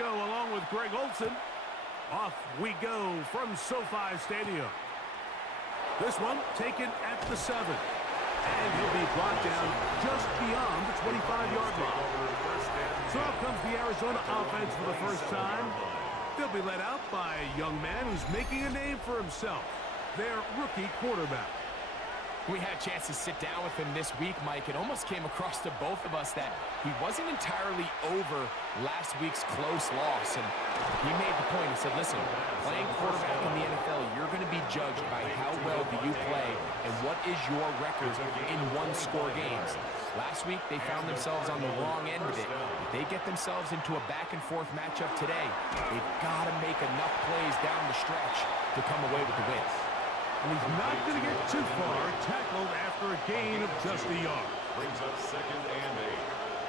Along with Greg Olson, off we go from SoFi Stadium. This one taken at the 7. And he'll be brought down just beyond the 25-yard line. So out comes the Arizona offense for the first time. They'll be led out by a young man who's making a name for himself, their rookie quarterback. We had a chance to sit down with him this week, Mike. It almost came across to both of us that he wasn't entirely over last week's close loss. And he made the point. He said, listen, playing quarterback in the NFL, you're going to be judged by how well do you play and what is your record in one-score games. Last week, they found themselves on the wrong end of it. If they get themselves into a back-and-forth matchup today, they've got to make enough plays down the stretch to come away with the win. And he's not going to get too far, tackled after a gain of just a yard. Brings up 2nd and 8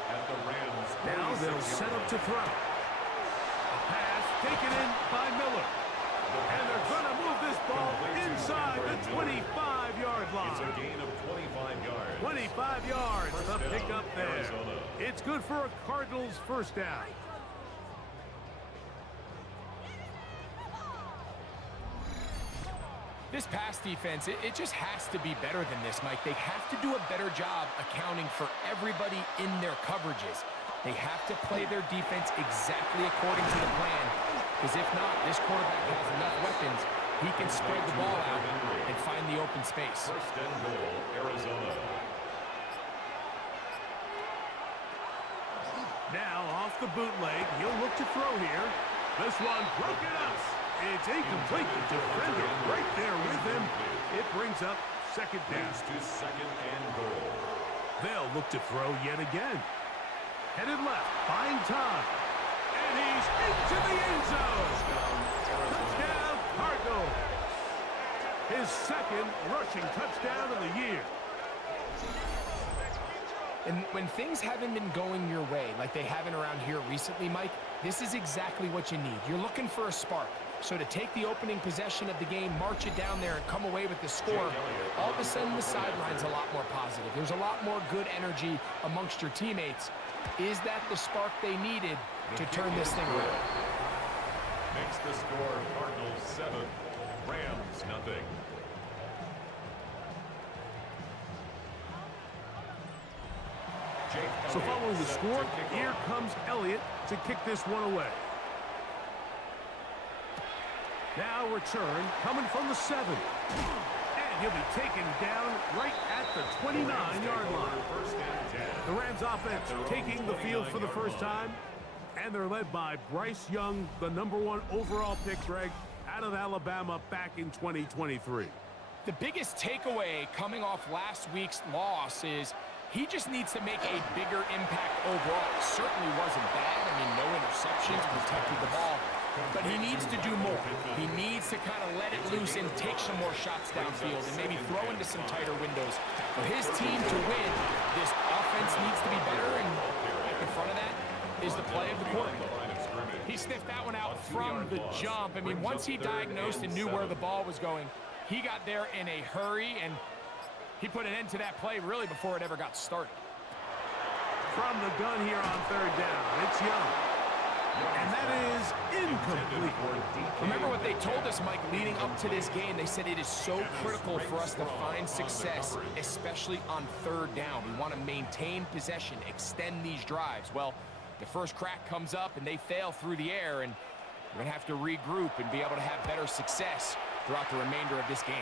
at the Rams. Now they'll set up to throw. A pass taken in by Miller. And they're going to move this ball inside the 25-yard line. It's a gain of 25 yards. 25 yards, the pickup there. Arizona. It's good for a Cardinals first down. This pass defense, it just has to be better than this, Mike. They have to do a better job accounting for everybody in their coverages. They have to play their defense exactly according to the plan, because if not, this quarterback has enough weapons. He can spread the ball out and find the open space. 1st and goal, Arizona. Now off the bootleg, he'll look to throw here. This one broken up. It's incomplete. The defender right there with him. It brings up 2nd down. To 2nd and goal. They'll look to throw yet again. Headed left, buying time. And he's into the end zone. Touchdown, Cardinals. His 2nd rushing touchdown of the year. And when things haven't been going your way, like they haven't around here recently, Mike, this is exactly what you need. You're looking for a spark. So to take the opening possession of the game, march it down there, and come away with the score, all of a sudden the sideline's a lot more positive. There's a lot more good energy amongst your teammates. Is that the spark they needed to turn this thing around? Makes the score Cardinals 7, Rams nothing. So following the score, here comes Elliott to kick this one away. Now return coming from the 7. And he'll be taken down right at the 29-yard line. The Rams offense taking the field for the first time. And they're led by Bryce Young, the #1 overall pick, Greg, out of Alabama back in 2023. The biggest takeaway coming off last week's loss is he just needs to make a bigger impact overall. It certainly wasn't bad. I mean, no interceptions, protected the ball. But he needs to do more. He needs to kind of let it loose and take some more shots downfield and maybe throw into some tighter windows. For his team to win, this offense needs to be better, and in front of that is the play of the quarterback. He sniffed that one out from the jump. I mean, once he diagnosed and knew where the ball was going, he got there in a hurry, and he put an end to that play really before it ever got started. From the gun here on 3rd down, it's Young. And that is incomplete. Remember what they told us, Mike, leading up to this game? They said it is so critical for us to find success, especially on 3rd down. We want to maintain possession, extend these drives. Well, the first crack comes up and they fail through the air, and we're going to have to regroup and be able to have better success throughout the remainder of this game.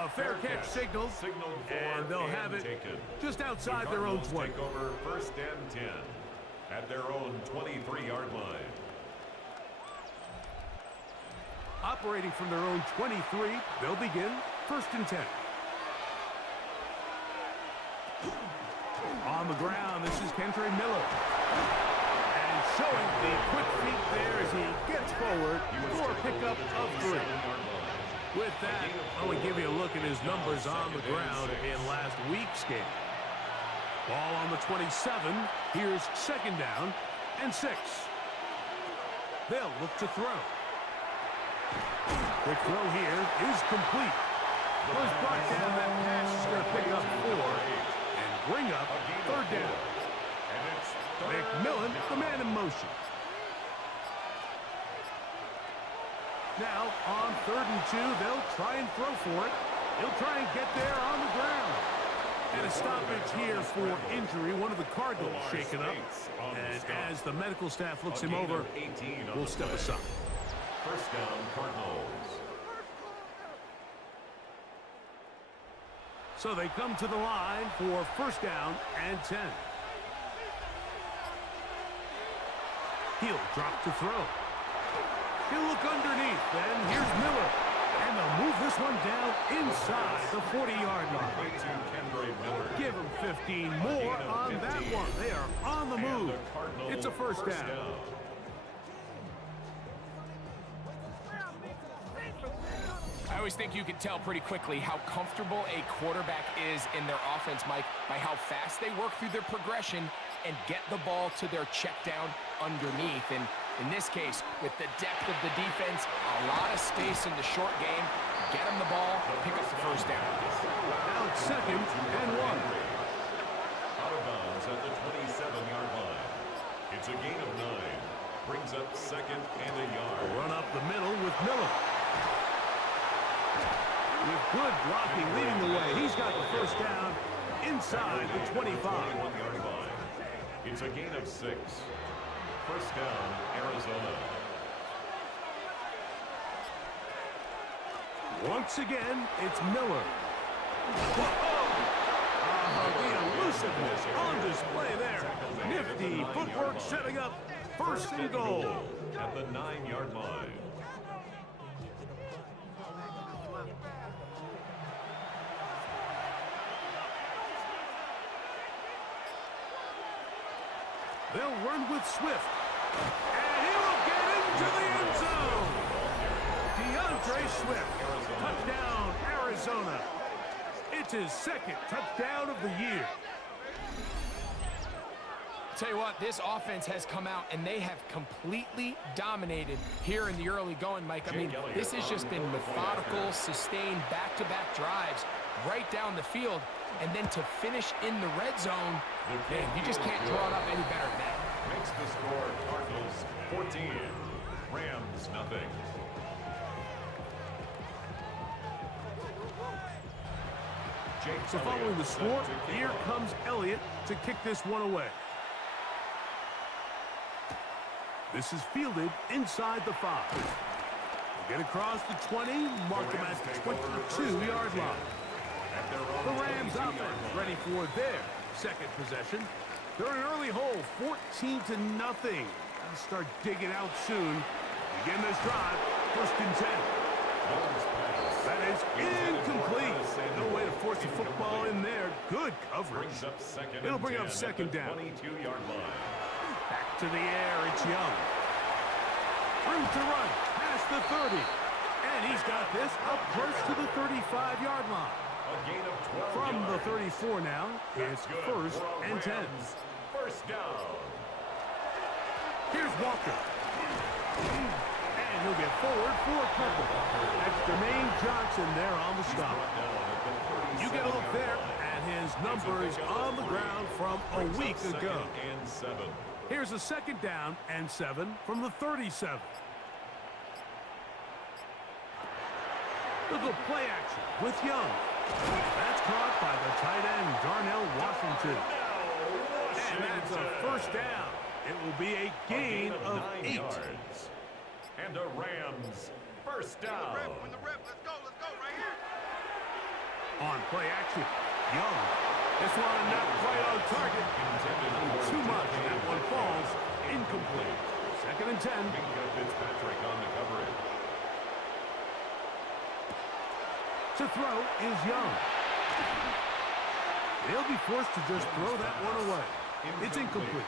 A fair catch signaled, and they'll have it just outside their own 20. Take over 1st and 10 at their own 23-yard line. Operating from their own 23, they'll begin 1st and 10. On the ground, this is Kentre Miller. And showing the quick feet there as he gets forward for a pickup of 3. With that, I want to give you a look at his numbers on the ground in last week's game. Ball on the 27. Here's 2nd down and 6. They'll look to throw. The throw here is complete. Was brought down. That pass is going to pick up 4 and bring up 3rd down. McMillan, the man in motion. Now, on 3rd and 2, they'll try and throw for it. He'll try and get there on the ground. And a stoppage here for injury. One of the Cardinals shaken up. And as the medical staff looks him over, we'll step aside. 1st down, Cardinals. So they come to the line for 1st down and 10. He'll drop to throw. He'll look underneath, and here's Miller. And they'll move this one down inside the 40-yard line. Give him 15 more on that one. They are on the move. It's a 1st down. I always think you can tell pretty quickly how comfortable a quarterback is in their offense, Mike, by how fast they work through their progression and get the ball to their check down underneath. And in this case, with the depth of the defense, a lot of space in the short game, get them the ball, pick up the 1st down. Now it's 2nd and 1. Out of bounds at the 27-yard line. It's a gain of 9. Brings up 2nd and a yard. Run up the middle with Miller. With good blocking leading the way, he's got the 1st down inside the 25. 21-yard line. It's a gain of 6. 1st down, Arizona. Once again, it's Miller. The elusiveness on display there. Nifty footwork setting up 1st and goal. At the 9-yard line. They'll run with Swift. And he will get into the end zone. DeAndre Swift. Touchdown, Arizona. It's his 2nd touchdown of the year. Tell you what, this offense has come out and they have completely dominated here in the early going, Mike. I mean, this has just been methodical, sustained back-to-back drives right down the field. And then to finish in the red zone, man, you just can't draw it up any better than that. Makes the score Cardinals 14, Rams nothing. So following the score, here comes Elliott to kick this one away. This is fielded inside the 5. Get across the 20, mark them at the 22-yard line. The Rams offense ready for their second possession. They're in an early hole, 14-0. Gotta start digging out soon. Begin this drive, 1st and 10. That is incomplete. No way to force the football in there. Good coverage. It'll bring up 2nd down. 22-yard line. Back to the air, it's Young. Room to run, past the 30. And he's got this up close to the 35-yard line. A gain of 12 From the yards. 34 now, it's 1st and 10. First down. Here's Walker. And he'll get forward for a couple. That's Jermaine Johnson there on the stop. You get a look there at his numbers on the ground from a week ago. And 7. Here's a 2nd down and 7 from the 37. Little play action with Young. That's caught by the tight end, Darnell Washington. And that's a 1st down. It will be a gain of 8. Yards. And a Rams 1st down. Let's go right here. On play action, Young. This one not quite on target. Too much. That one falls incomplete. 2nd and 10. Minka Fitzpatrick on the coverage. To throw is Young. They'll be forced to just throw that one away. It's incomplete.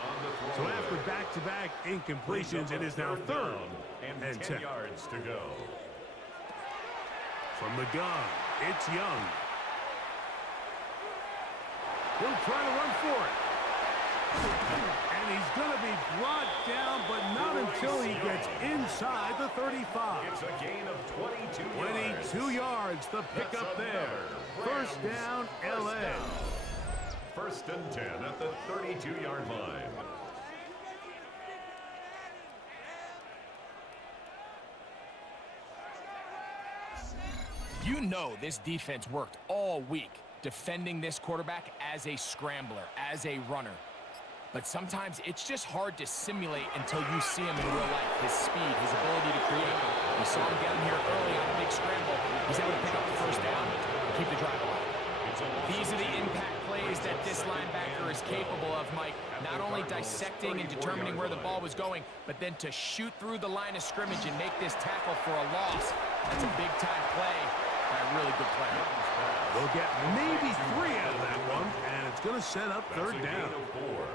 So after back-to-back incompletions, it is now 3rd and 10. yards to go. From the gun, it's Young. He'll try to run for it. And he's going to be brought down, but not until he gets inside the 35. It's a gain of 22 22 yards, the pickup there. 1st down, L.A. 1st and 10 at the 32-yard line. You know this defense worked all week defending this quarterback as a scrambler, as a runner. But sometimes it's just hard to simulate until you see him in real life. His speed, his ability to create. We saw him get him here early on a big scramble. He's able to pick up the 1st down and keep the drive alive. These are the impact plays that this linebacker is capable of, Mike. Not only dissecting and determining where the ball was going, but then to shoot through the line of scrimmage and make this tackle for a loss. That's a big-time play by a really good player. They'll get maybe 3 out of that one, and it's going to set up 3rd down. Gain of 4.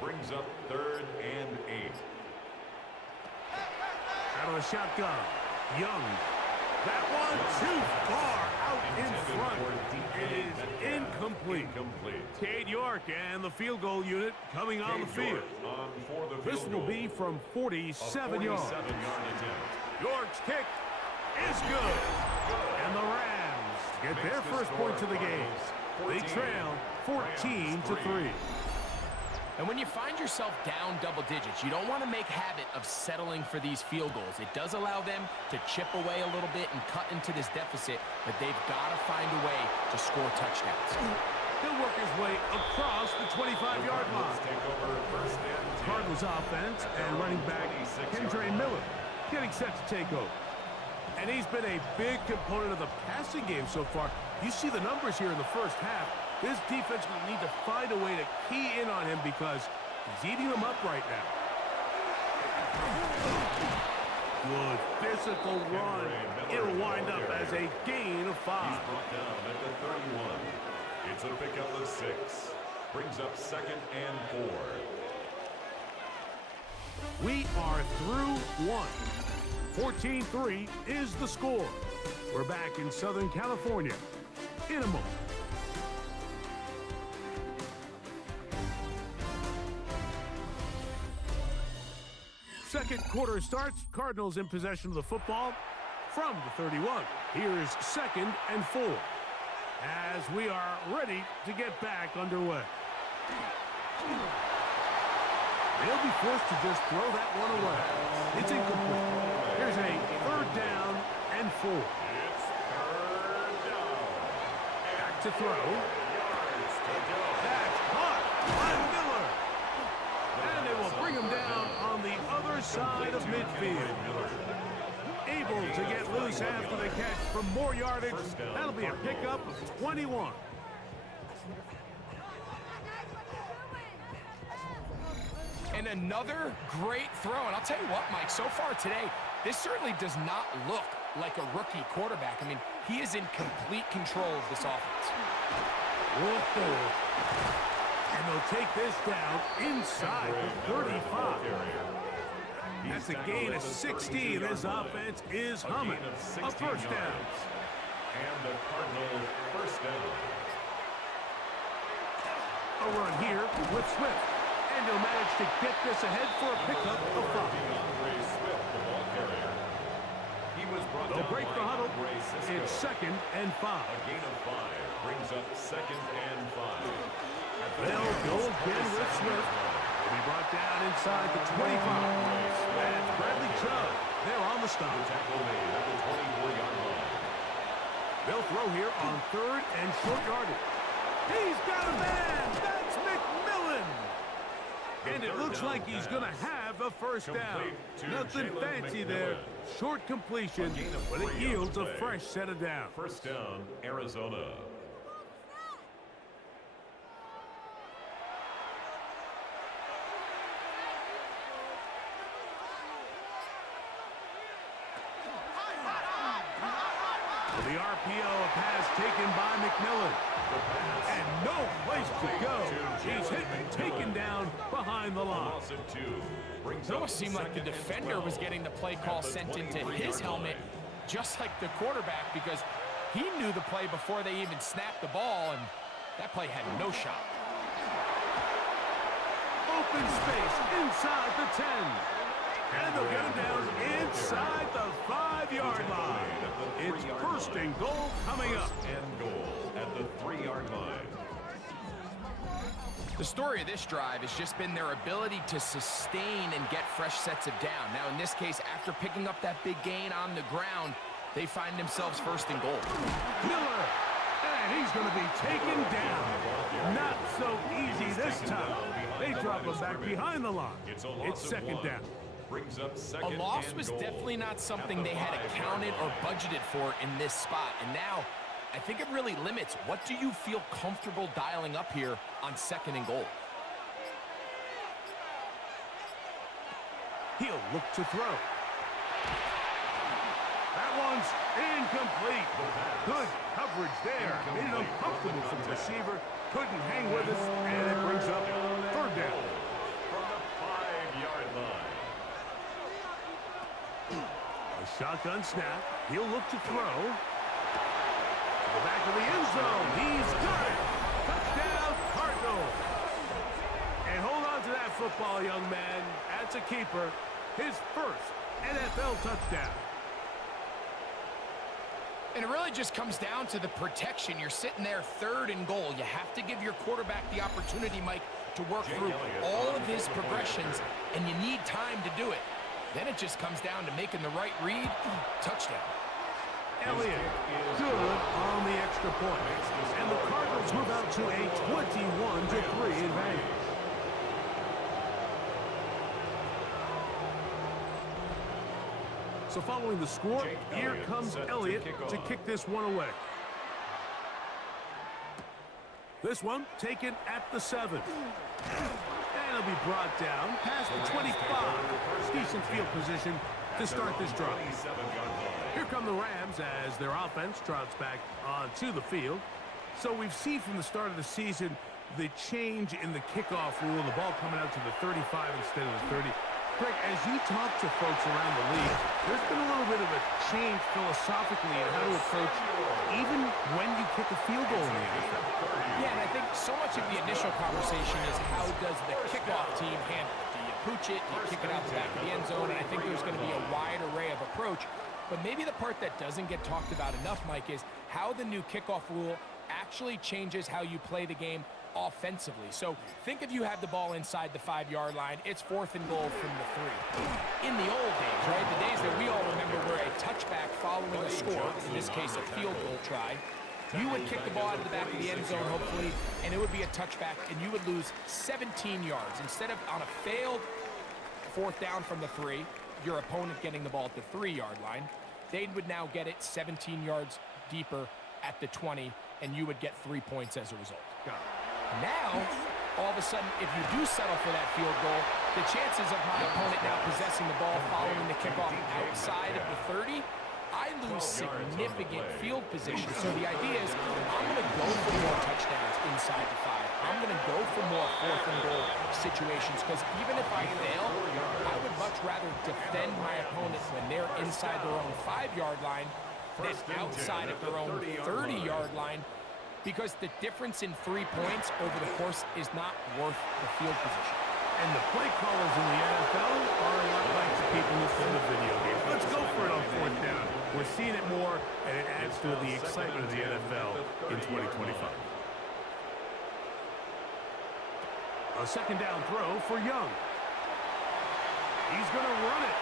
Brings up 3rd and 8. Out of the shotgun, Young. That one too far out in front. It is incomplete. Cade York and the field goal unit coming on the field. This will be from 47 yards. York's kick is good. And the Rams get their first points of the game. They trail 14-3. And when you find yourself down double digits, you don't want to make habit of settling for these field goals. It does allow them to chip away a little bit and cut into this deficit, but they've got to find a way to score touchdowns. He'll work his way across the 25-yard line. Cardinals offense and running back Kendre Miller getting set to take over. And he's been a big component of the passing game so far. You see the numbers here in the 1st half. This defense will need to find a way to key in on him because he's eating them up right now. Good physical run. It'll wind up as a gain of 5. He's brought down at the 31. It's a pickup of 6. Brings up 2nd and 4. We are through 1. 14-3 is the score. We're back in Southern California in a moment. Second quarter starts. Cardinals in possession of the football from the 31. Here's 2nd and 4 as we are ready to get back underway. They'll be forced to just throw that one away. It's incomplete. Here's a 3rd down and 4. It's 3rd down. Back to throw. Yards to go. That's caught by Miller. And they will bring him down on the other side of midfield. Able to get loose after the catch for more yardage. That'll be a pickup of 21. And another great throw. And I'll tell you what, Mike, so far today, this certainly does not look like a rookie quarterback. I mean, he is in complete control of this offense. And they'll take this down inside the 35. That's a gain of 60. This offense is humming. A 1st down. And the Cardinal 1st down. A run here with Swift. And he'll manage to get this ahead for a pickup of 5. They'll break the huddle. It's 2nd and 5. A gain of 5 brings up 2nd and 5. They'll go again with Swift. He'll be brought down inside the 25. That's Bradley Chubb. They're on the stop. Tackle made at the 24-yard line. They'll throw here on 3rd and short yardage. He's got a man. That's McMillan. And it looks like he's going to have a 1st down. Nothing fancy there. Short completion, but it yields a fresh set of downs. 1st down, Arizona. The RPO, a pass taken by McMillan. And no place to go. He's hit and taken down behind the line. It almost seemed like the defender was getting the play call sent into his helmet, just like the quarterback, because he knew the play before they even snapped the ball, and that play had no shot. Open space inside the 10. And they'll get him down inside the 5-yard line. It's 1st and goal coming up. And goal at the 3-yard line. The story of this drive has just been their ability to sustain and get fresh sets of down. Now, in this case, after picking up that big gain on the ground, they find themselves 1st and goal. Miller, and he's going to be taken down. Not so easy this time. They drop him back behind the line. It's 2nd down. Brings up 2nd A loss and was goal definitely not something they had accounted or budgeted for in this spot. And now, I think it really limits what do you feel comfortable dialing up here on 2nd and goal. He'll look to throw. That one's incomplete. Good coverage there. Made it uncomfortable for the receiver. Couldn't hang with us, and it brings up 3rd down. From the 5-yard line. A shotgun snap. He'll look to throw. To the back of the end zone. He's got it. Touchdown, Cardinals. And hold on to that football, young man. That's a keeper. His 1st NFL touchdown. And it really just comes down to the protection. You're sitting there 3rd and goal. You have to give your quarterback the opportunity, Mike, to work through all of his progressions, and you need time to do it. Then it just comes down to making the right read. Touchdown. Elliott, good on the extra point. And the Cardinals move out to a 21-3 advantage. So following the score, here comes Elliott to kick this one away. This one taken at the 7. And it'll be brought down past the 25. Decent field position to start this drive. Here come the Rams as their offense trots back onto the field. So we've seen from the start of the season the change in the kickoff rule, the ball coming out to the 35 instead of the 30. Greg, as you talk to folks around the league, there's been a little bit of a change philosophically in how to approach even when you kick a field goal in the NFL. Yeah, and I think so much of the initial conversation is how does the kickoff team handle it? Do you pooch it? Do you kick it out the back of the end zone? And I think there's going to be a wide array of approach. But maybe the part that doesn't get talked about enough, Mike, is how the new kickoff rule actually changes how you play the game offensively. So think if you have the ball inside the 5-yard line, it's 4th and goal from the 3. In the old days, right, the days that we all remember where a touchback following a score, in this case a field goal try, you would kick the ball out of the back of the end zone, hopefully, and it would be a touchback, and you would lose 17 yards. Instead of on a failed 4th down from the 3, your opponent getting the ball at the 3-yard line, they would now get it 17 yards deeper at the 20, and you would get 3 points as a result. Now, all of a sudden, if you do settle for that field goal, the chances of my opponent now possessing the ball following the kickoff outside of the 30, I lose significant field position. So the idea is I'm going to go for more touchdowns inside the 5. I'm going to go for more 4th and goal situations, because even if I fail, I would much rather defend my opponent when they're inside their own 5-yard line than outside of their own 30-yard line, because the difference in 3 points over the course is not worth the field position. And the play callers in the NFL are a lot like the people who play the video games. Let's go for it on 4th down. We're seeing it more, and it adds to the excitement of the NFL in 2025. A 2nd down throw for Young. He's going to run it.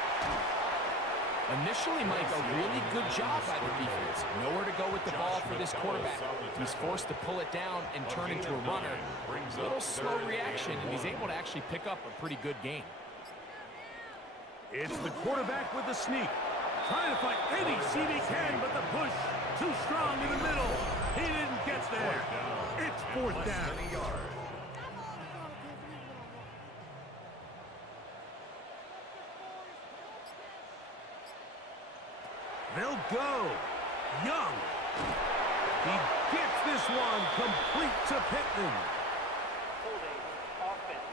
Initially, Mike, a really good job by the defense. Nowhere to go with the ball for this quarterback. He's forced to pull it down and turn into a runner. A little slow reaction, and he's able to actually pick up a pretty good gain. It's the quarterback with the sneak. Trying to find any seam he can, but the push too strong in the middle. He didn't get there. It's 4th down. They'll go. Young. He gets this one complete to Pittman. Holding offense.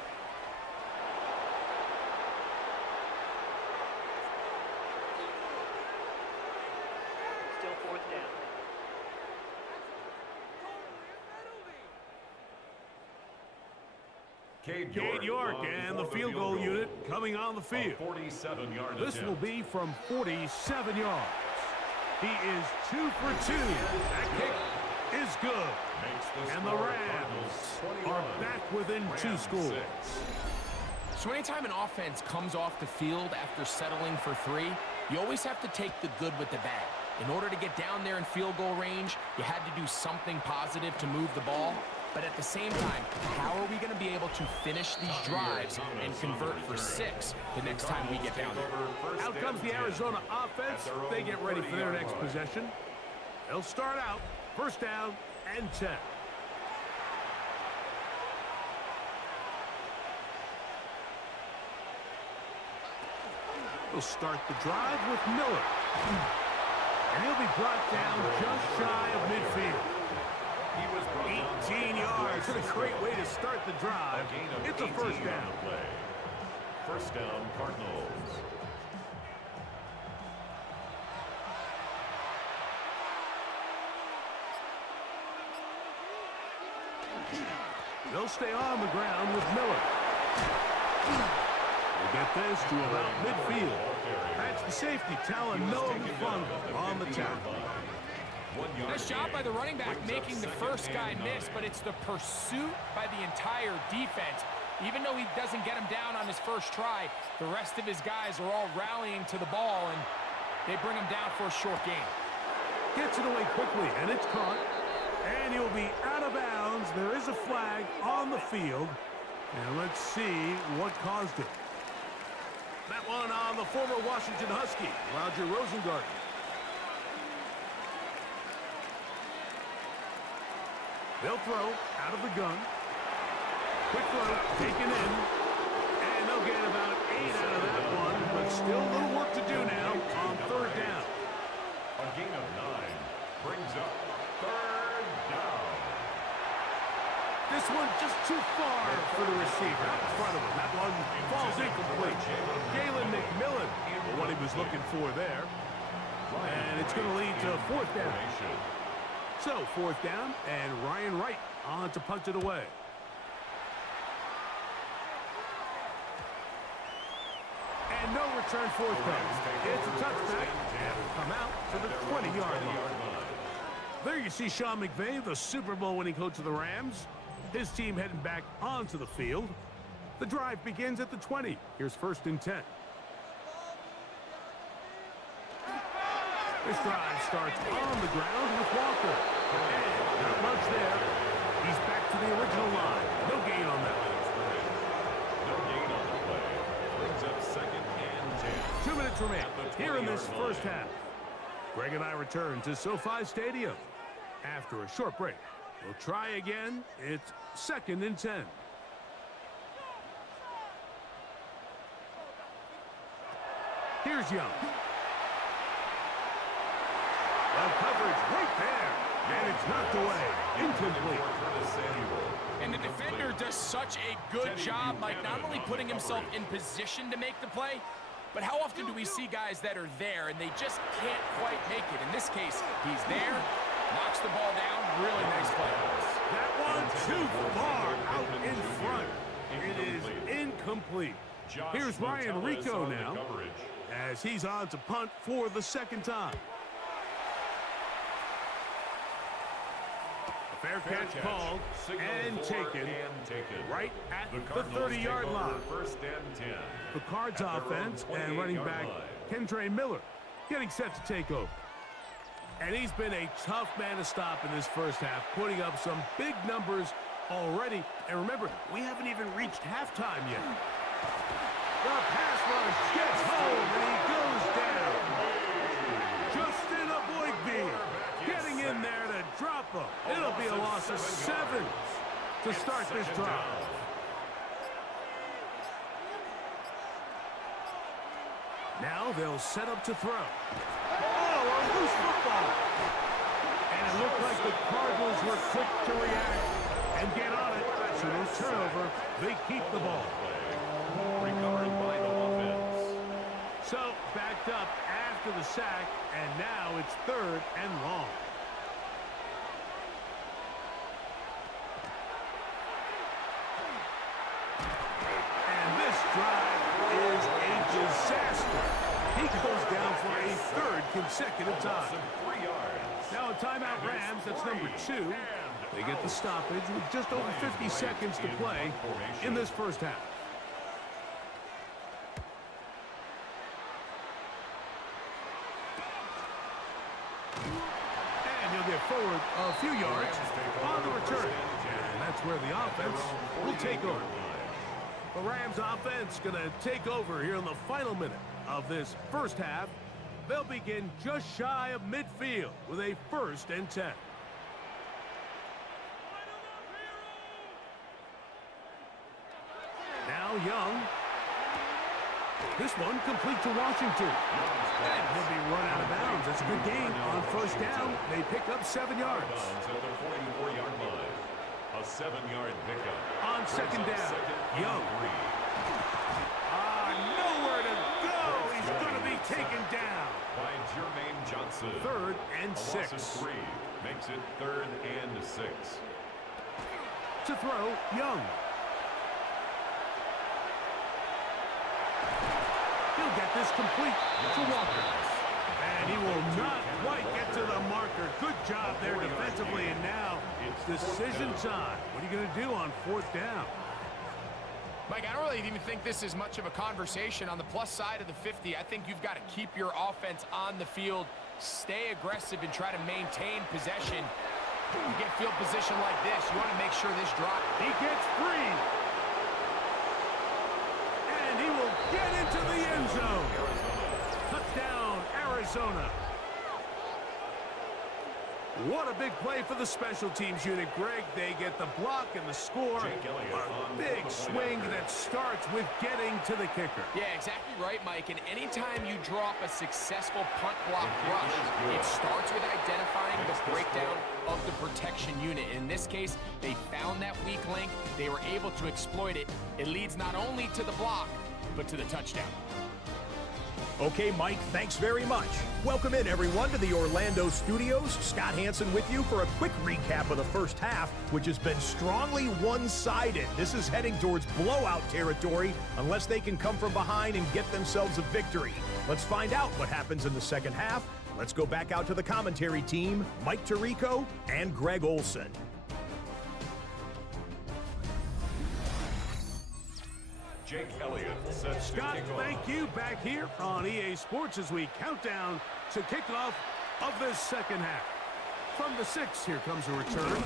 Still 4th down. Cade York and the field goal unit coming on the field. 47-yard This will be from 47 yards. He is 2 for 2. That kick is good. And the Rams are back within 2 scores. So anytime an offense comes off the field after settling for 3, you always have to take the good with the bad. In order to get down there in field goal range, you had to do something positive to move the ball. But at the same time, how are we going to be able to finish these drives and convert for 6 the next time we get down there? Out comes the Arizona offense. They get ready for their next possession. They'll start out 1st down and 10. They'll start the drive with Miller. And he'll be brought down just shy of midfield. 18 yards. What a great way to start the drive. It's a 1st down. 1st down, Cardinals. They'll stay on the ground with Miller. We'll get this to about midfield. That's the safety telling Noah Fung on the tackle. Nice job by the running back making the first guy miss, but it's the pursuit by the entire defense. Even though he doesn't get him down on his first try, the rest of his guys are all rallying to the ball, and they bring him down for a short gain. Gets it away quickly, and it's caught. And he'll be out of bounds. There is a flag on the field. And let's see what caused it. That one on the former Washington Husky, Roger Rosengarten. They'll throw out of the gun. Quick throw, taken in. And they'll get about 8 out of that one. But still a little work to do now on 3rd down. A gain of 9 brings up 3rd down. This one just too far for the receiver out in front of him. That one falls incomplete. Galen McMillan, what he was looking for there. And it's going to lead to 4th down. So 4th down, and Ryan Wright on to punt it away. And no return forthcoming. It's a touchback, and will come out to the 20-yard line. There you see Sean McVay, the Super Bowl winning coach of the Rams. His team heading back onto the field. The drive begins at the 20. Here's 1st and 10. This drive starts on the ground with Walker. And not much there. He's back to the original line. No gain on that. No gain on the play. Brings up 2nd and 10. 2 minutes remain here in this first half. Greg and I return to SoFi Stadium. After a short break, we'll try again. It's 2nd and 10. Here's Young. Well, coverage right there. And it's knocked away. Incomplete. And the defender does such a good job, Mike, not only putting himself in position to make the play, but how often do we see guys that are there and they just can't quite make it? In this case, he's there, knocks the ball down. Really nice play. That one too far out in front. It is incomplete. Here's Ryan Rico now, as he's on to punt for the 2nd time. A fair catch called and taken right at the 30-yard line. 1st and 10. The Cards offense and running back Kendre Miller getting set to take over. And he's been a tough man to stop in this first half, putting up some big numbers already. And remember, we haven't even reached halftime yet. The pass rush gets home, and he goes down. Justin Aboigbe getting in there to drop him. It'll be a loss of 7 to start this drive. Now they'll set up to throw. Oh, a loose football. And it looked like the Cardinals were quick to react and get on it. So no turnover. They keep the ball. Recovered by the offense. So backed up after the sack, and now it's 3rd and long. And this drive is a disaster. He goes down for a 3rd consecutive time. 3 yards. Now a timeout Rams, that's number 2. They get the stoppage with just over 50 seconds to play in this first half. And he'll get forward a few yards on the return. And that's where the offense will take over. The Rams offense going to take over here in the final minute of this first half. They'll begin just shy of midfield with a 1st and 10. Now Young. This one complete to Washington. And he'll be run out of bounds. That's a good gain on 1st down. They pick up 7 yards. At the 44-yard line. A 7-yard pickup. On 2nd down, Young. Nowhere to go. He's going to be taken down. By Jermaine Johnson. 3rd and A 6. loss of 3 makes it 3rd and 6. To throw, Young. He'll get this complete to Walker. And he will not quite get to the marker. Good job there defensively. And now it's decision time. What are you going to do on 4th down? Mike, I don't really even think this is much of a conversation. On the plus side of the 50, I think you've got to keep your offense on the field, stay aggressive, and try to maintain possession. You get field position like this, you want to make sure this drop. He gets free. And he will get into the end zone. Touchdown, Arizona. What a big play for the special teams unit, Greg. They get the block and the score. A big swing that starts with getting to the kicker. Yeah, exactly right, Mike. And anytime you drop a successful punt block rush, it starts with identifying the breakdown of the protection unit. In this case, they found that weak link. They were able to exploit it. It leads not only to the block, but to the touchdown. Okay, Mike, thanks very much. Welcome in, everyone, to the Orlando studios. Scott Hansen with you for a quick recap of the first half, which has been strongly one-sided. This is heading towards blowout territory unless they can come from behind and get themselves a victory. Let's find out what happens in the second half. Let's go back out to the commentary team, Mike Tirico and Greg Olson. Jake Elliott sets to Scott, kick off. thank you. Back here on EA Sports as we count down to kickoff of this second half. From the 6, here comes a return.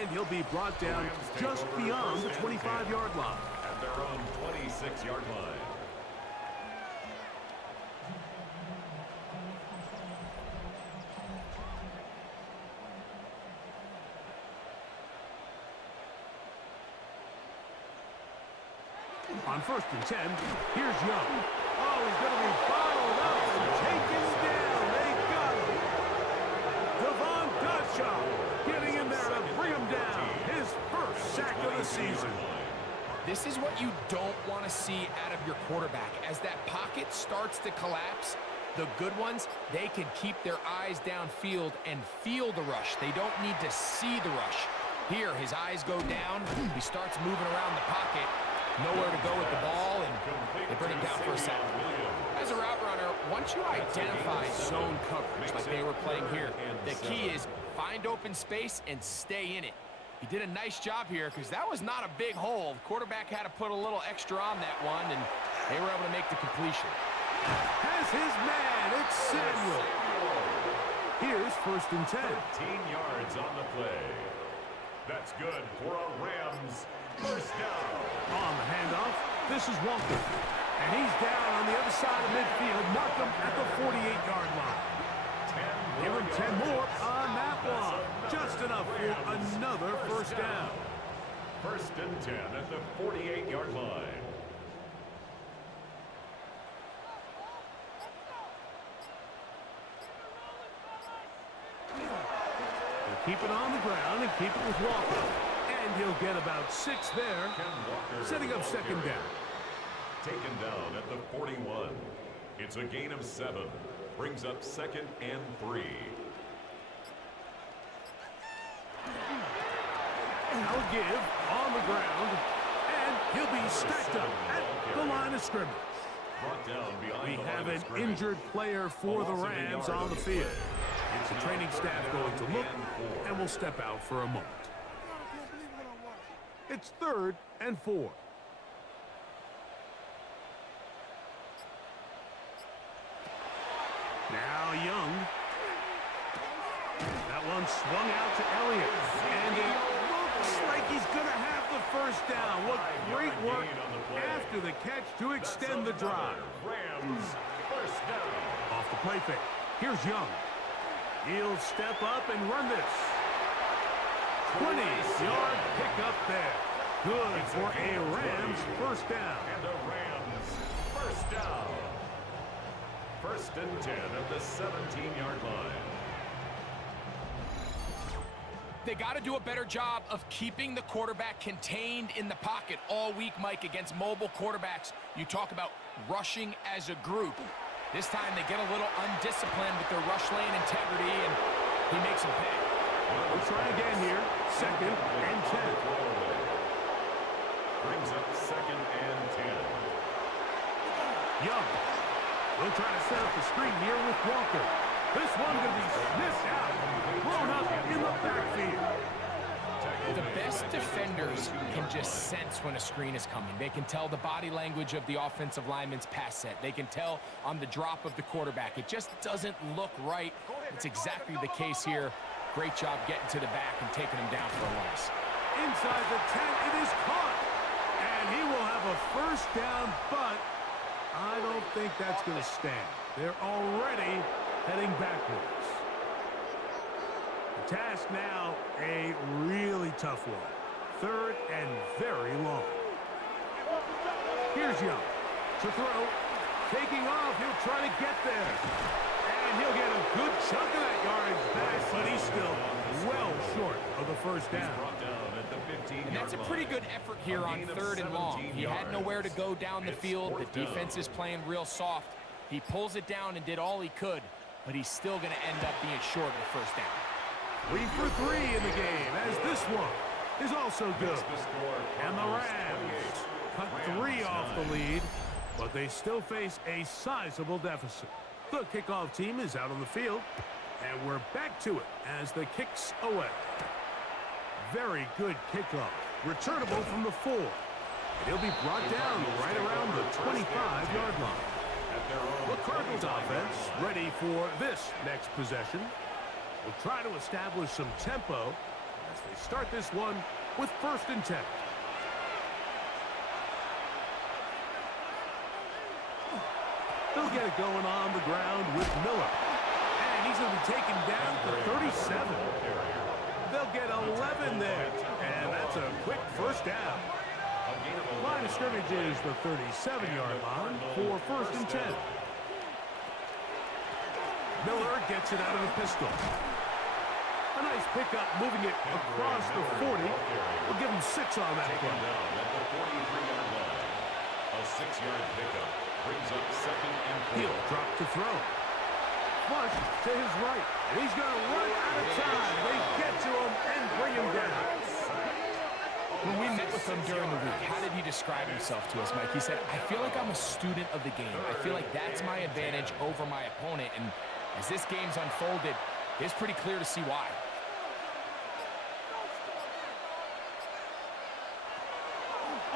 And he'll be brought down just beyond the 25-yard line. At their own 26-yard line. On 1st and 10, here's Young. Oh, he's going to be bottled up and taken down. They got him. Devon Gottschalk getting in there to bring him down. His first sack of the season. This is what you don't want to see out of your quarterback. As that pocket starts to collapse, the good ones, they can keep their eyes downfield and feel the rush. They don't need to see the rush. Here, his eyes go down. He starts moving around the pocket. Nowhere to go with the ball, and they bring him down for a sack. As a route runner, once you identify zone coverage like they were playing here, the key is find open space and stay in it. He did a nice job here because that was not a big hole. The quarterback had to put a little extra on that one, and they were able to make the completion. Has his man, it's Samuel. Here's 1st and 10. 13 yards on the play. That's good for a Rams first down. On the handoff, this is Walker. And he's down on the other side of midfield. Mark him at the 48-yard line. Give him 10 more on that one. Just enough for another first down. 1st and 10 at the 48-yard line. They'll keep it on the ground and keep it with Walker. And he'll get about 6 there, setting up 2nd down. Taken down at the 41. It's a gain of 7. Brings up 2nd and 3. Now give on the ground, and he'll be stacked up at the line of scrimmage. Brought down behind We the have line an of scrimmage. injured player for the Rams on the field. The training staff going to look, and will step out for a moment. It's 3rd and 4. Now Young. That one swung out to Elliott. And it looks like he's going to have the first down. What great work after the catch to extend the drive. Rams first down. Off the play fake. Here's Young. He'll step up and run this. 20-yard pickup there. Good for a Rams first down. And a Rams first down. 1st and 10 at the 17-yard line. They got to do a better job of keeping the quarterback contained in the pocket all week, Mike, against mobile quarterbacks. You talk about rushing as a group. This time they get a little undisciplined with their rush lane integrity, and he makes them pay. We'll try again here. 2nd and 10. Brings up 2nd and 10. Young. We'll try to set up the screen here with Walker. This one going to be sniffed out. Thrown up in the backfield. The best defenders can just sense when a screen is coming. They can tell the body language of the offensive lineman's pass set. They can tell on the drop of the quarterback. It just doesn't look right. It's exactly the case here. Great job getting to the back and taking him down for a loss. Inside the 10, it is caught. And he will have a first down, but I don't think that's going to stand. They're already heading backwards. The task now, a really tough one. 3rd and very long. Here's Young to throw. Taking off, he'll try to get there. And he'll get a good chunk of that yardage back, but he's still well short of the first down. And that's a pretty good effort here on 3rd and long. He had nowhere to go down the field. The defense is playing real soft. He pulls it down and did all he could, but he's still going to end up being short of the first down. 3 for 3 in the game, as this one is also good. And the Rams cut 3 off the lead, but they still face a sizable deficit. The kickoff team is out on the field, and we're back to it as the kicks away. Very good kickoff. Returnable from the 4. He'll be brought down right around the 25-yard line. The Cardinals offense ready for this next possession. Will try to establish some tempo as they start this one with 1st and 10. They'll get it going on the ground with Miller. And he's going to be taken down to 37. They'll get 11 there. And that's a quick 1st down. Line of scrimmage is the 37-yard line for 1st and 10. Miller gets it out of the pistol. A nice pickup, moving it across the 40. We'll give him 6 on that play. A 6-yard pickup brings up 2nd and 4. He'll drop to throw. Flush to his right. And he's going to run out of time. They get to him and bring him down. When we met with him during the week, how did he describe himself to us, Mike? He said, I feel like I'm a student of the game. I feel like that's my advantage over my opponent. And as this game's unfolded, it's pretty clear to see why.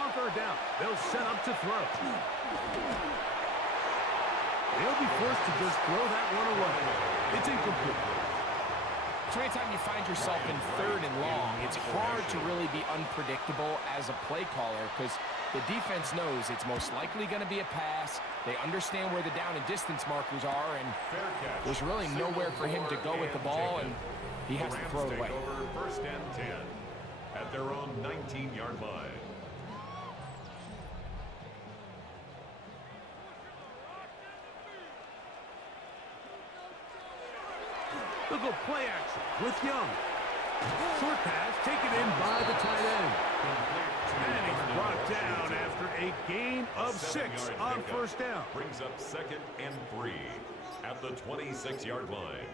On 3rd down, they'll set up to throw. They'll be forced to just throw that one away. It's incomplete. So anytime you find yourself in 3rd and long, it's hard to really be unpredictable as a play caller because the defense knows it's most likely going to be a pass. They understand where the down and distance markers are, and there's really nowhere for him to go with the ball, and he has to throw it away. 1st and 10 at their own 19-yard line. They'll go play action with Young. Short pass taken in by the tight end. And he's brought down after a gain of 6 on 1st down. Brings up 2nd and 3 at the 26-yard line.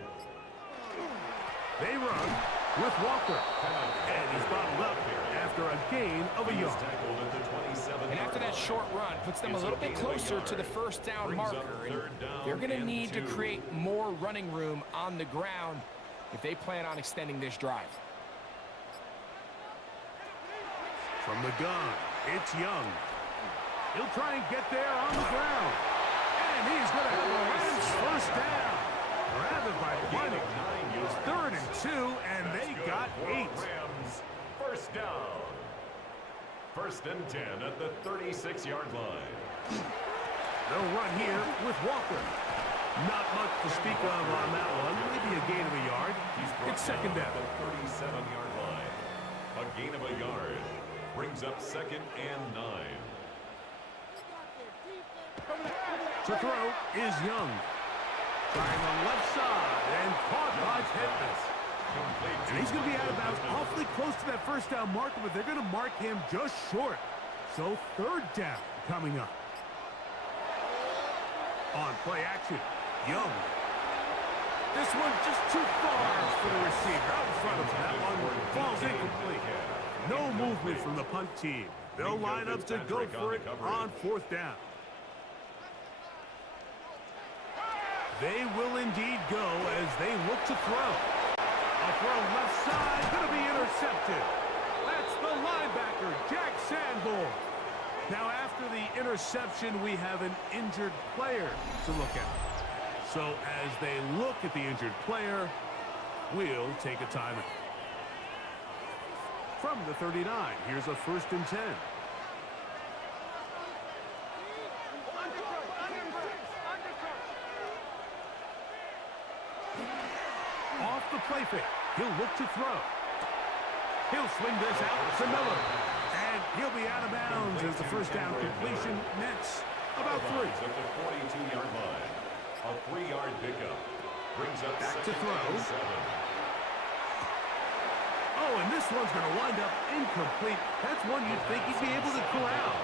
They run with Walker. And he's bottled up after a gain of a yard. And after that short run, puts them a little bit closer to the 1st down marker. And they're going to need to create more running room on the ground if they plan on extending this drive. From the gun, it's Young. He'll try and get there on the ground. And he's going to have the Rams 1st down. Rather by plenty. It's 3rd and 2, and they got 8. Rams 1st down. 1st and 10 at the 36-yard line. They'll run here with Walker. Not much to speak of on that one. Maybe a gain of a yard. It's 2nd down. The 37-yard line. A gain of a yard brings up 2nd and 9. To throw is Young. Trying the left side and caught by Tedness. And he's going to be out of bounds awfully close to that 1st down marker, but they're going to mark him just short. So 3rd down coming up. On play action, Young. This one just too far for the receiver. Out in front of him. That one falls incomplete. No movement from the punt team. They'll line up to go for it on 4th down. They will indeed go as they look to throw. A throw left side, going to be intercepted. That's the linebacker, Jack Sanborn. Now, after the interception, we have an injured player to look at. So, as they look at the injured player, we'll take a timeout. From the 39, here's a 1st and 10. Off the play fake. He'll look to throw. He'll swing this out to Miller. And he'll be out of bounds as the 1st down completion nets about 3. At the 42-yard line. A 3-yard pickup. Brings up Back to 2nd throw. and 7. Oh, and this one's going to wind up incomplete. That's one you'd think he'd be able to corral.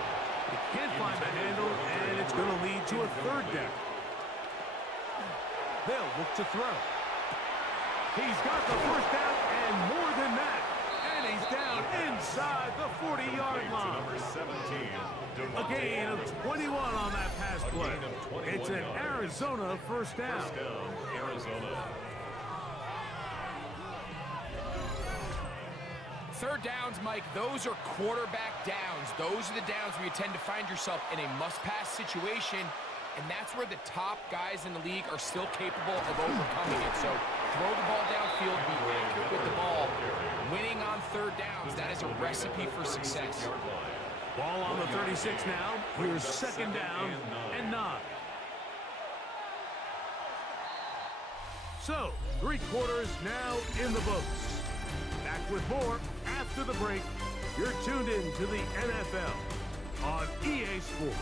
He can't find the handle, and it's going to lead to a 3rd down. They'll look to throw. He's got the 1st down and more than that. And he's down inside the 40-yard line. Number 17. A gain of 21 on that pass play. It's an Arizona 1st down. 1st down, Arizona. Third downs, Mike, those are quarterback downs. Those are the downs where you tend to find yourself in a must-pass situation, and that's where the top guys in the league are still capable of overcoming it. So throw the ball downfield, be accurate with the ball. Winning on third downs, that is a recipe for success. Ball on the 36 now. Here's second down and 9. So, 3 quarters now in the books. Back with more after the break. You're tuned in to the NFL on EA Sports.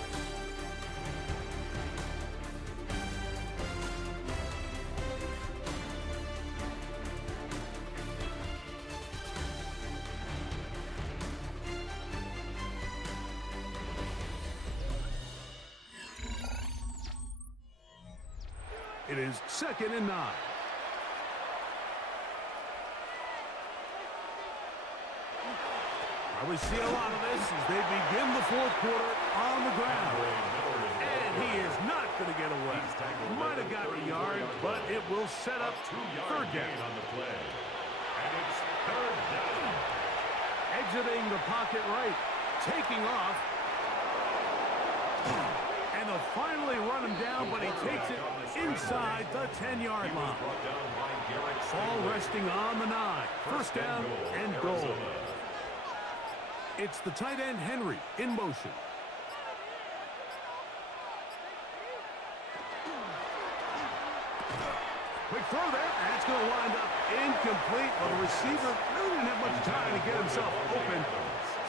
It is second and 9. We see a lot of this as they begin the fourth quarter on the ground. And he is not going to get away. Might have got a yard, but it will set up third down. On the play. And it's third down. Exiting the pocket right, taking off. And they'll finally run him down, but he takes it inside the 10-yard line. Ball resting on the 9. First down and goal. It's the tight end, Henry, in motion. Quick throw there. That's going to wind up incomplete. But the receiver really didn't have much time to get himself open.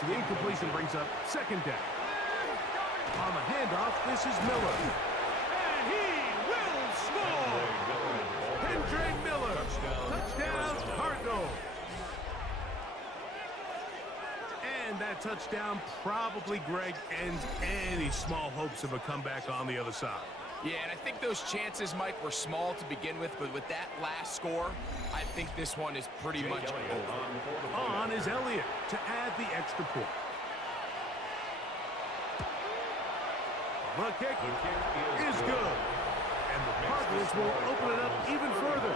So the incompletion brings up second down. On the handoff, this is Miller. And he will score! Kendrick Miller. Touchdown, Cardinals. And that touchdown probably, Greg, ends any small hopes of a comeback on the other side. Yeah, and I think those chances, Mike, were small to begin with, but with that last score, I think this one is pretty much over. On is Elliott to add the extra point. The kick is good. And the Cardinals will open it up even further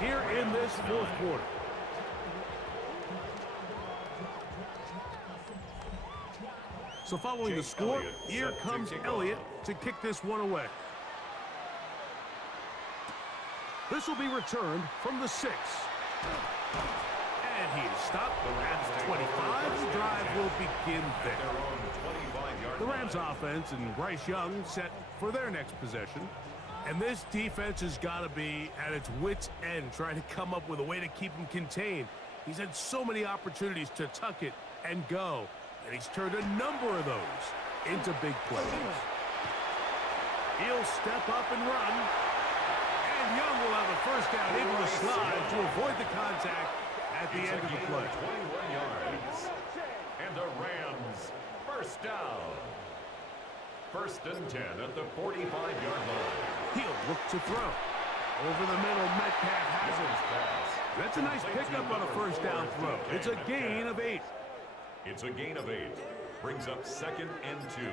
here in this fourth quarter. So following the score, here comes Elliott to kick this one away. This will be returned from the 6. And he is stopped at the 25. The drive will begin there. The Rams offense and Bryce Young set for their next possession. And this defense has got to be at its wits' end, trying to come up with a way to keep him contained. He's had so many opportunities to tuck it and go. And he's turned a number of those into big plays. He'll step up and run. And Young will have a first down into the slide to avoid the contact at the end of the play. 21 yards. And the Rams first down. First and 10 at the 45-yard line. He'll look to throw. Over the middle, Metcalf has it. That's a nice pickup on a first down throw. It's a gain of 8. It's a gain of 8. Brings up second and 2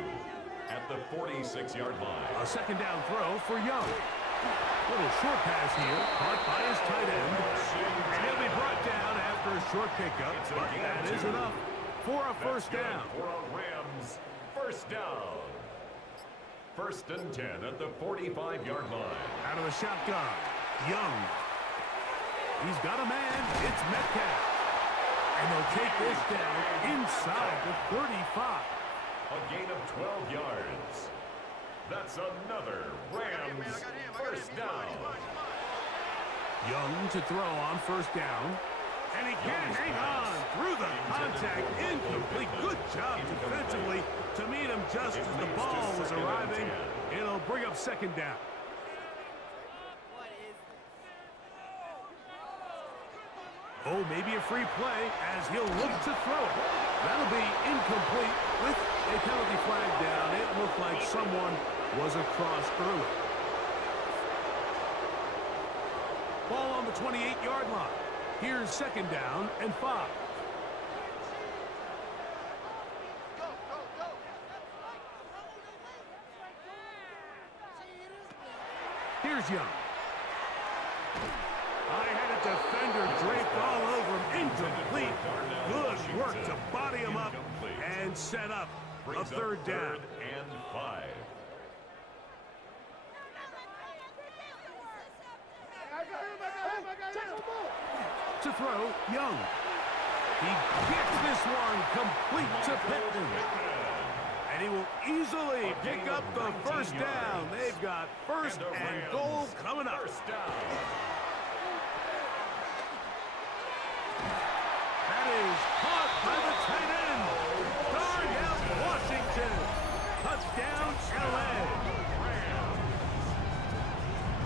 at the 46-yard line. A second down throw for Young. Little short pass here, caught by his tight end. And he'll be brought down after a short pickup. But that is enough for a first down. For a Rams first down. First and 10 at the 45-yard line. Out of the shotgun, Young. He's got a man. It's Metcalf. And they'll take this down inside the 35. A gain of 12 yards. That's another Rams first down. Young to throw on first down. And he can't hang on through the contact. Incomplete. Good job defensively to meet him just as the ball was arriving. It'll bring up second down. Oh, maybe a free play as he'll look to throw it. That'll be incomplete with a penalty flag down. It looked like someone was across early. Ball on the 28-yard line. Here's second down and 5. Here's Young. I had a defender draped all over him. Incomplete. Good set up a Brings up third down. third and 5. To throw, Young. He gets this one complete to Pittman. And he will easily pick up the first down. They've got first and goal coming up. First down. That is caught by the tight end. Darnell Washington. Touchdown, LA.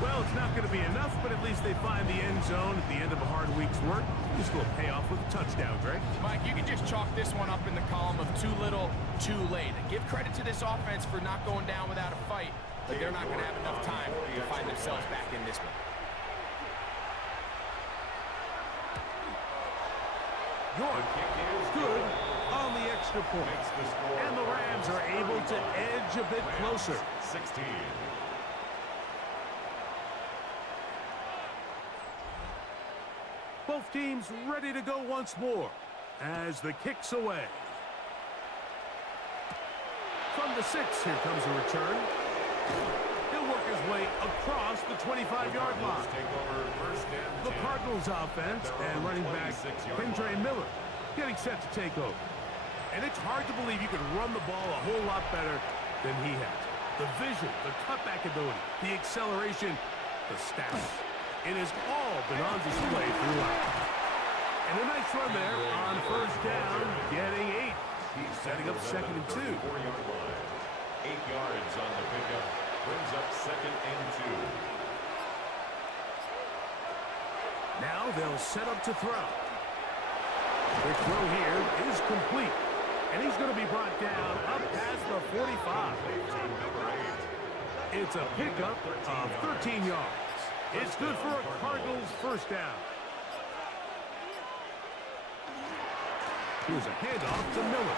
Well, it's not going to be enough, but at least they find the end zone at the end of a hard week's work. Just going to pay off with a touchdown, Greg. Mike, you can just chalk this one up in the column of too little, too late. And give credit to this offense for not going down without a fight, but they're not going to have enough time to find themselves back in this one. York, good on the extra point. And the Rams are able to edge a bit closer. 16. Both teams ready to go once more as the kick's away. From the 6, here comes a return. He'll work his way across the 25-yard line. The Cardinals offense and running back Kendra Miller getting set to take over. And it's hard to believe you can run the ball a whole lot better than he has. The vision, the cutback ability, the acceleration, the stats. It has all been on display throughout. And a nice run there on first down, getting 8. He's setting up 2nd and 2. 4-yard line. 8 yards on the pickup. Brings up 2nd and 2. Now they'll set up to throw. The throw here is complete. And he's going to be brought down up past the 45. It's a pickup of 13 yards. It's good for a Cardinals first down. Here's a handoff to Miller.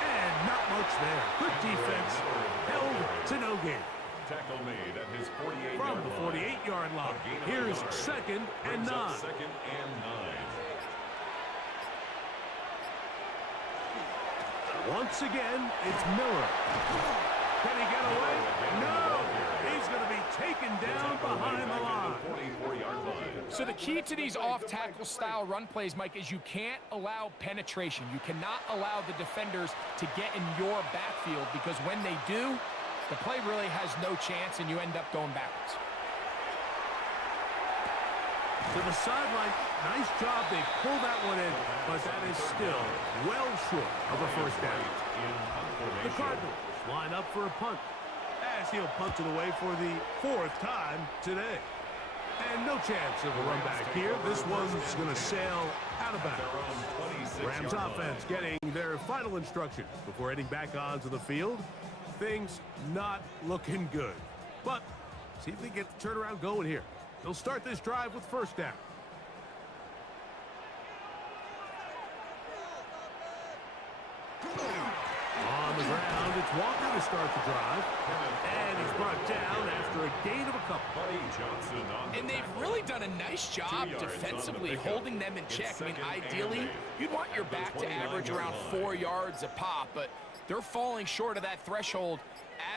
And not much there. Good defense. Held to no gain. Tackle made at his 48-yard From the 48-yard line. Here's 2nd and 9. 2nd and 9. Once again, it's Miller. Can he get away? No! He's going to be taken down behind the line. 44-yard line. So the key to these off-tackle style run plays, Mike, is you can't allow penetration. You cannot allow the defenders to get in your backfield, because when they do, the play really has no chance and you end up going backwards. To the sideline, nice job. They pulled that one in, but that is still well short of a first down. The Cardinals line up for a punt, as he'll punt it away for the 4th time today. And no chance of a run back here. This one's going to sail out of bounds. Rams offense getting their final instructions before heading back onto the field. Things not looking good. But see if they get the turnaround going here. They'll start this drive with first down. On the ground, it's Walker to start the drive. And he's brought down after a gain of a couple. And they've really done a nice job defensively holding them in check. I mean, ideally, you'd want your back to average around 4 yards a pop, but they're falling short of that threshold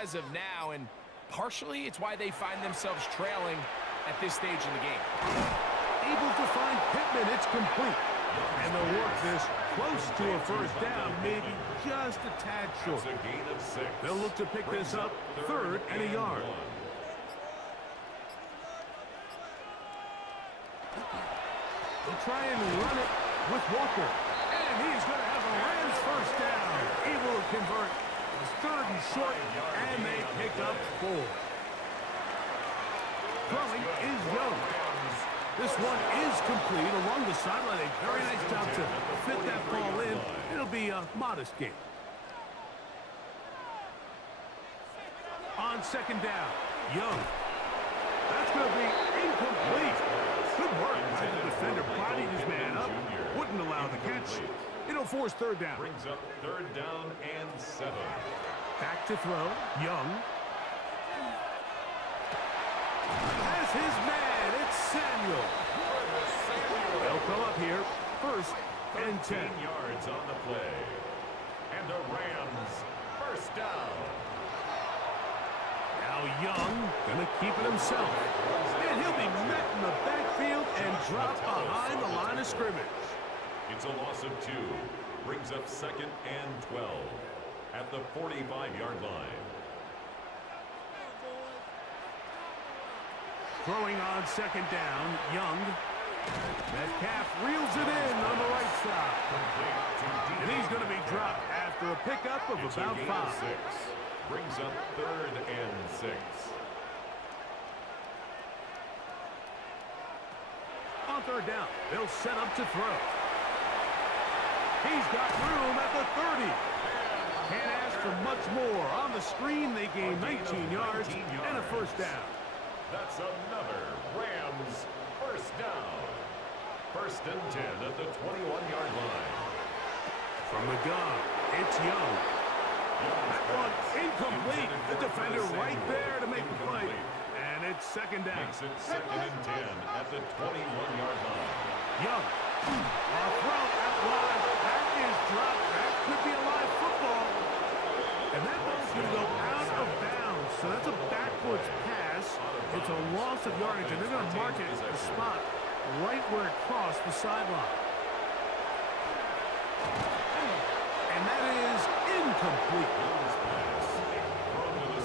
as of now, and partially it's why they find themselves trailing at this stage in the game. Able to find Pittman, it's complete. And they'll work this close to a first down, maybe just a tad short. They'll look to pick this up 3rd and a yard. They'll try and run it with Walker. And he's going to have a Rams first down. He will convert. It's 3rd and short, and they pick up 4. Throwing is Young. This one is complete along the sideline. A very nice job to fit that ball in. It'll be a modest gain. On 2nd down, Young. That's going to be incomplete. Good work by the defender. Bodied his man up. Wouldn't allow the catch. It'll force 3rd down. Brings up 3rd down and 7. Back to throw. Young. Has his man. It's Samuel. They'll come up here. 1st and 10. 15 yards on the play. And the Rams, first down. Now Young gonna keep it himself. And he'll be met in the backfield and dropped behind the line of scrimmage. It's a loss of 2. Brings up 2nd and 12 at the 45-yard line. Throwing on 2nd down, Young. Metcalf reels it in on the right side. And he's going to be dropped after a pickup of It's about a gain 5. of 6. Brings up 3rd and 6. On 3rd down, they'll set up to throw. He's got room at the 30. Can't ask for much more. On the screen, they gain 19 yards and a first down. That's another Rams first down. 1st and 10 at the 21-yard line. From the gun, it's Young. That one incomplete. The defender right there to make the play. And it's 2nd down. Makes it 2nd and 10 at the 21-yard line. Young. A throw out wide. That is dropped. That could be a live football. And that ball's going to go out of bounds. So that's a backwards pass. It's a loss of yardage, and they're going to mark it at the spot right where it crossed the sideline. And that is incomplete.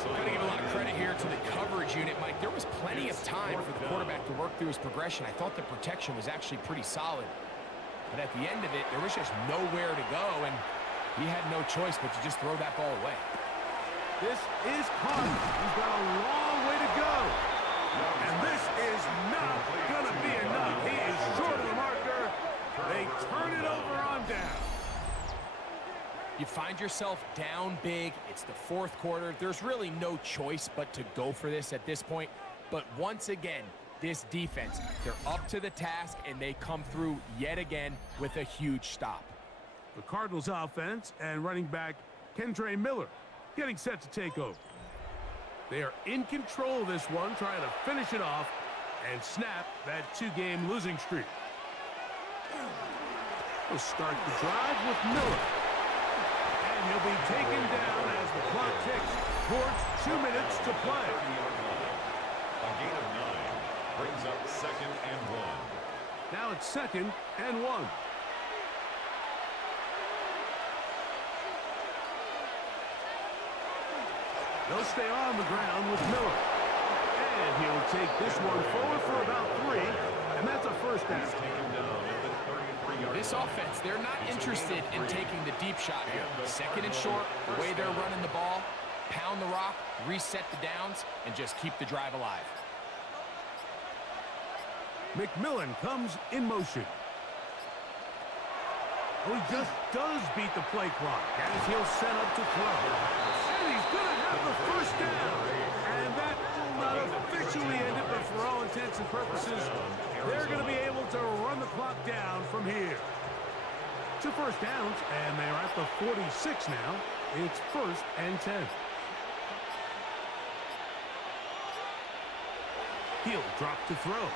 Got to give a lot of credit here to the coverage unit, Mike. There was plenty of time for the quarterback to work through his progression. I thought the protection was actually pretty solid. But at the end of it, there was just nowhere to go, and he had no choice but to just throw that ball away. This is caught. He's got a long way to go. And this is not going to be enough. He is short of the marker. They turn it over on down. You find yourself down big. It's the 4th quarter. There's really no choice but to go for this at this point. But once again, this defense, they're up to the task, and they come through yet again with a huge stop. The Cardinals offense and running back Kendre Miller getting set to take over. They are in control of this one, trying to finish it off and snap that 2-game losing streak. We'll start the drive with Miller. And he'll be taken down as the clock ticks towards 2 minutes to play. A gain of 9 brings up 2nd and 1. Now it's 2nd and 1. They'll stay on the ground with Miller. And he'll take this one forward for about 3, and that's a first down. Taken down at the 33-yard line. This offense, they're not interested in taking the deep shot here. 2nd and short, the way they're running the ball, pound the rock, reset the downs, and just keep the drive alive. McMillan comes in motion. Oh, he just does beat the play clock as he'll set up to throw. And he's going to have the first down. And that will not officially end it, but for all intents and purposes, they're going to be able to run the clock down from here. 2 first downs, and they're at the 46 now. It's 1st and 10. He'll drop to throw.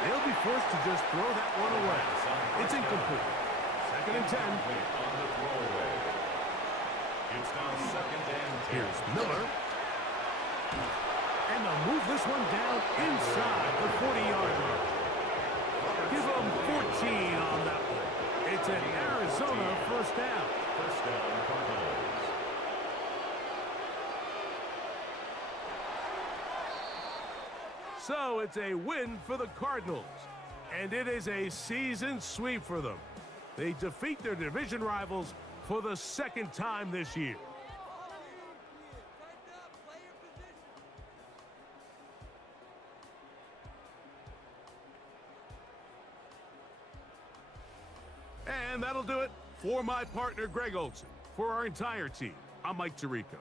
They'll be forced to just throw that one away. It's incomplete. 2nd and 10. On the throwaway. It's now 2nd and 10. Here's Miller. And they'll move this one down inside the 40-yard line. Give them 14 on that one. It's an Arizona first down. First down, Cardinals. So it's a win for the Cardinals, and it is a season sweep for them. They defeat their division rivals for the 2nd time this year. And that'll do it for my partner, Greg Olson. For our entire team, I'm Mike Tirico.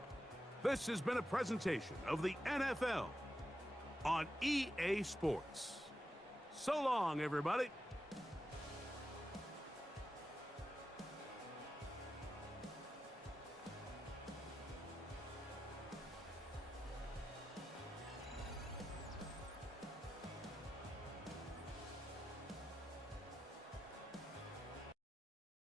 This has been a presentation of the NFL on EA Sports. So long, everybody.